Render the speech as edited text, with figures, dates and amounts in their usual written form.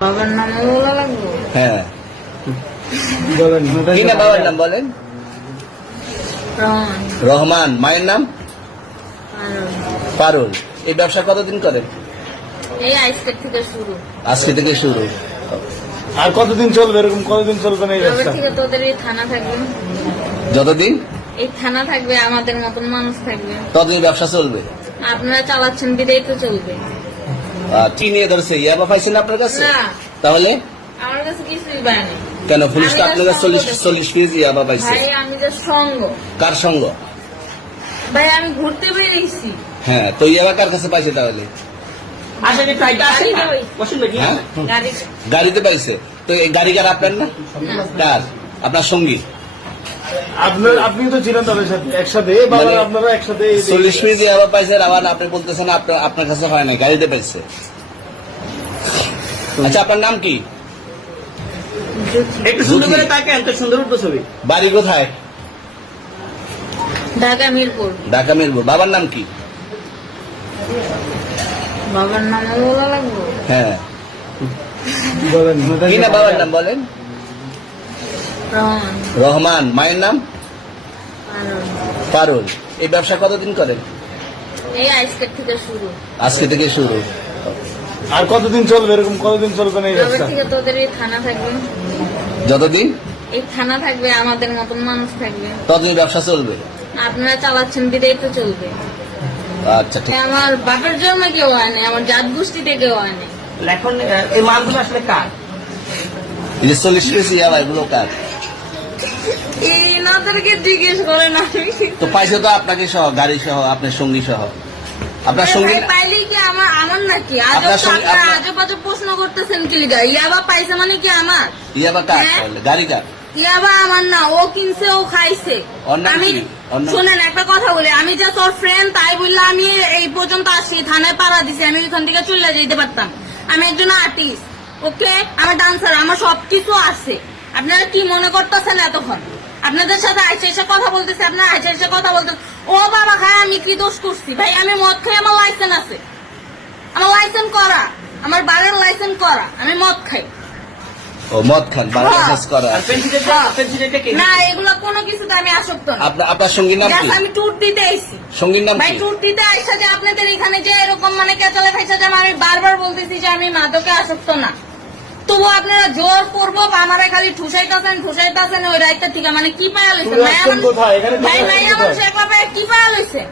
বাবার নাম বলা লাগবে? হ্যাঁ, বলেন কি না বাবার নাম বলেন? রহমান। রহমান। মায়ের নাম? আর পারুল। এই ব্যবসা কতদিন করেন? এই আজকের থেকে শুরু। আজকে থেকে শুরু। আর কতদিন চলবে? এরকম কতদিন চলবে না এই এবার ব্যবসা? থেকে তোদের এই থানা থাকবে, যতদিন এই থানা থাকবে, আমাদের মতন মানুষ থাকবে। ততদিন ব্যবসা চলবে। আপনারা চালাচ্ছেন বিদায় তো চলবে। কি নিয়ে ধরছে? ইয়াবা পাইছেন আপনার কাছে? না, তাহলে আমার কাছে কিছুই পায়নি। কেন পুলিশ তো আমি আপনার কাছে যার সঙ্গ 40 পিস ইয়াবা পাইছে? ভাই আমি যে সঙ্গ, কার সঙ্গ? ভাই আমি ঘুরতে বেরিয়েছি। হ্যাঁ, তো ইয়াবা কার কাছে পাইছে তাহলে? হ্যাঁ, গাড়ি গাড়িতে পাইছে। তো এই গাড়ি কার? আপনার না? কার? আপনার সঙ্গী। আপনি তো ছিলেন তাদের সাথে একসাথে, বাবার আপনারা একসাথে 40 পিস ইয়াবা পাইছে, আবার আপনি বলতেছেন আপনার কাছে হয় না, গাড়িতে পাইছে। আচ্ছা, আপনার নাম কি? একটু সুন্দর করে তাকান, তো সুন্দর উঠবো ছবি। বাড়ি কোথায়? ঢাকা মিরপুর। ঢাকা মিরপুর। বাবার নাম কি? বাবার নাম বলা লাগবে? হ্যাঁ, বলেন কি না বাবার নাম বলেন? রহমান। রহমান। মায়ের নাম? আর পারুল। এই ব্যবসা কতদিন করেন? এই আজকের থেকে শুরু। আজকে থেকে শুরু। আর কতদিন চলবে? এরকম কতদিন চলবে না এই এবার ব্যবসা? থেকে তোদের এই থানা থাকবে, যতদিন এই থানা থাকবে, আমাদের মতন মানুষ থাকবে। ততদিন ব্যবসা চলবে। আপনারা চালাচ্ছেন বিদায় তো চলবে। আচ্ছা, ঠিক। আমার বাপের জন্মে কেউ হয় না, আমার জাত গোষ্ঠীতে কেউ হয় না। এখন এই মালগুলো আসলে কার? এই যে 40 পিস ইয়াবা, এগুলো কার? এনাদেরকে জিজ্ঞেস করেন। আমি তো পাইছে তো আপনাকে সহ, গাড়ি সহ, আপনার সঙ্গী সহ। আপনার সঙ্গী ভাই পাইলে কি আমার নাকি? আপনার সঙ্গে- আপনার- আজব আজব প্রশ্ন করতেছেন কি লিগা? ইয়াবা পাইছে মানে কি আমার? ইয়াবা কার? হ্যাঁ? তাহলে গাড়ি কার? ইয়াবা আমার না, ও কিনছে, ও খাইছে। ওর নাম আমি কি? ওর নাম- শোনেন একটা কথা বলি, আমি যে তোর ফ্রেন্ড তাই বললে আমি এই পর্যন্ত আসি, থানায় পাড়া দিছি, আমি এখান থেকে চলে যেতে পারতাম। আমি একজন আর্টিস্ট, ওকে, আমি ডান্সার, আমার সবকিছু আছে। আপনারা কি মনে করতেছেন এতক্ষণ? আপনাদের সাথে আইসে এসে কথা বলতেছি, আপনারা আইসে এসে কথা বলতেন। ও বাবা খায়, আমি কি দোষ করছি? ভাই আমি মদ খাই, আমার লাইসেন্স আছে, আমার লাইসেন্স করা, আমার বাড়ির লাইসেন্স করা, আমি মদ খাই। ও মদ খান, বারো হ্যাঁ। শেষ করা আর আছে। পেন্সিলটা কে? না, এগুলো কোনো কিছুতে আমি আসক্ত না। আপনার সঙ্গীর নাম কি? Just আমি ট্যুর দিতে আইছি। সঙ্গীর নাম ভাই কি? ট্যুর দিতে আইসা যে আপনাদের এখানে যে এরকম মানে কেচালে খাইছে, যে আমি বারবার বলতেছি যে আমি মাদকে আসক্ত না, তবু আপনারা জোর করবো আমারে খালি ঠুসাইতেছেন ওই রাইতে থেকে। মানে কি পায়া লইছে? চলে আসছেন কোথায়? এখানে চলে ভাই আসছেন নাই আমার কোথায়? শেখা পায় কি পায়া লইছে?